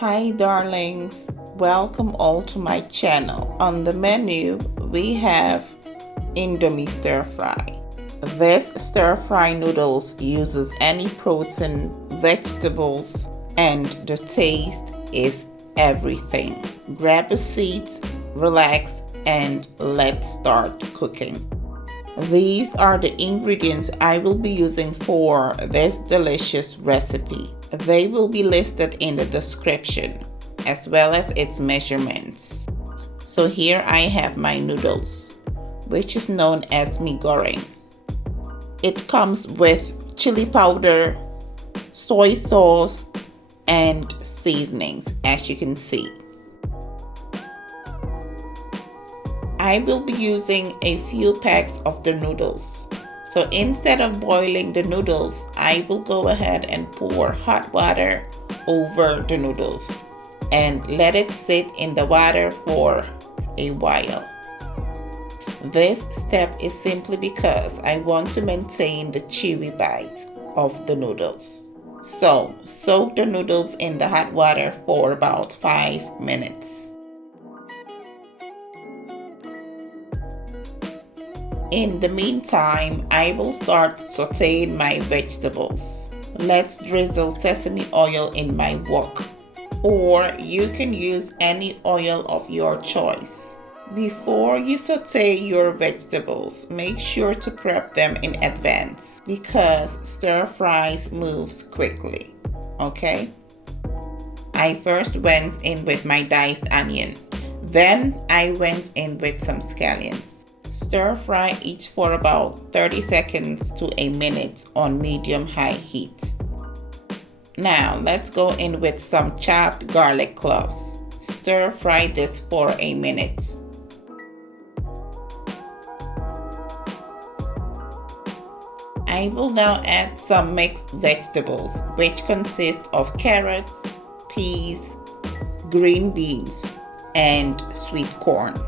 Hi darlings, welcome all to my channel. On the menu we have Indomie stir fry. This stir fry noodles uses any protein, vegetables, and the taste is everything. Grab a seat, relax, and let's start cooking. These are the ingredients I will be using for this delicious recipe. They will be listed in the description as well as its measurements. So here I have my noodles, which is known as Goreng. It comes with chili powder, soy sauce, and seasonings, as you can see. I will be using a few packs of the noodles. So instead of boiling the noodles, I will go ahead and pour hot water over the noodles and let it sit in the water for a while. This step is simply because I want to maintain the chewy bite of the noodles. So soak the noodles in the hot water for about 5 minutes. In the meantime, I will start sauteing my vegetables. Let's drizzle sesame oil in my wok, or you can use any oil of your choice. Before you saute your vegetables, make sure to prep them in advance because stir fries moves quickly, okay? I first went in with my diced onion. Then I went in with some scallions. Stir fry each for about 30 seconds to a minute on medium-high heat. Now let's go in with some chopped garlic cloves. Stir fry this for a minute. I will now add some mixed vegetables, which consist of carrots, peas, green beans, and sweet corn.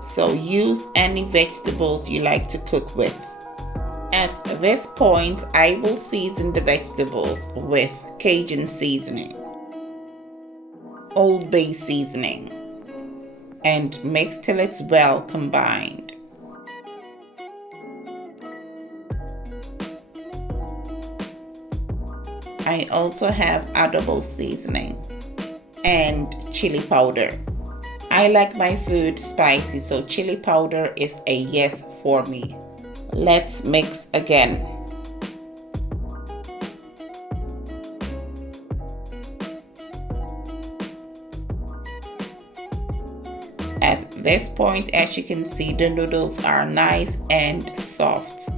So use any vegetables you like to cook with. At this point, I will season the vegetables with Cajun seasoning, Old Bay seasoning, and mix till it's well combined. I also have Adobo seasoning and chili powder. I like my food spicy, so chili powder is a yes for me. Let's mix again. At this point, as you can see, the noodles are nice and soft.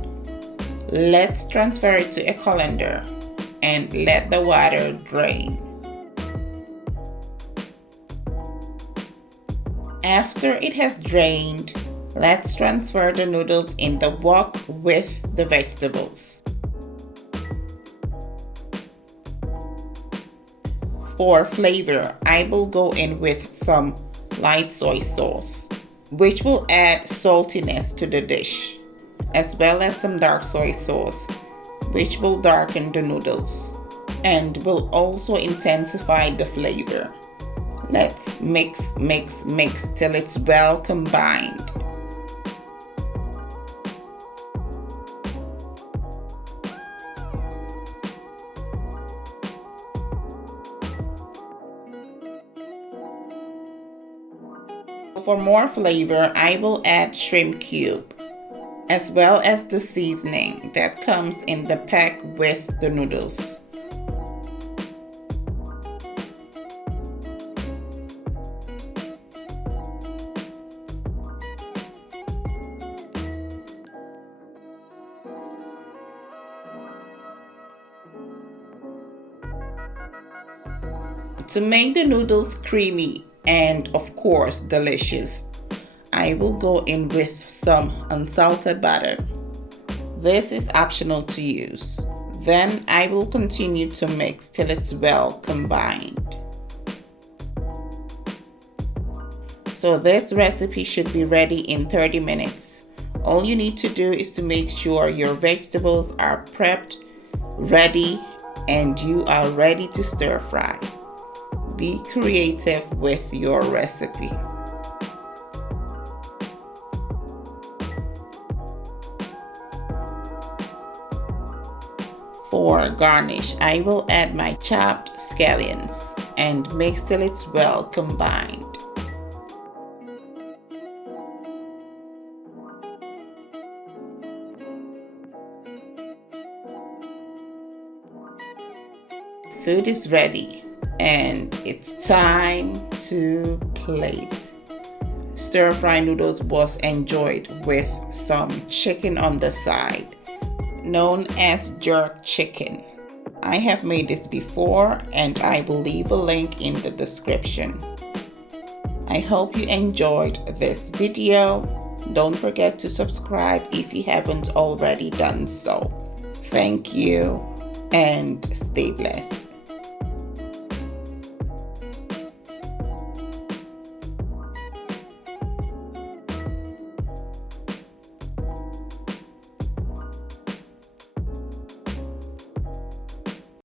Let's transfer it to a colander and let the water drain. After it has drained, let's transfer the noodles in the wok with the vegetables. For flavor, I will go in with some light soy sauce, which will add saltiness to the dish, as well as some dark soy sauce, which will darken the noodles and will also intensify the flavor. Let's mix till it's well combined. For more flavor, I will add shrimp cube, as well as the seasoning that comes in the pack with the noodles. To make the noodles creamy and of course delicious, I will go in with some unsalted butter. This is optional to use. Then I will continue to mix till it's well combined. So this recipe should be ready in 30 minutes. All you need to do is to make sure your vegetables are prepped, ready, and you are ready to stir fry. Be creative with your recipe. For garnish, I will add my chopped scallions and mix till it's well combined. Food is ready and it's time to plate. Stir-fry noodles was enjoyed with some chicken on the side, known as jerk chicken. I have made this before and I will leave a link in the description. I hope you enjoyed this video. Don't forget to subscribe if you haven't already done so. Thank you and stay blessed.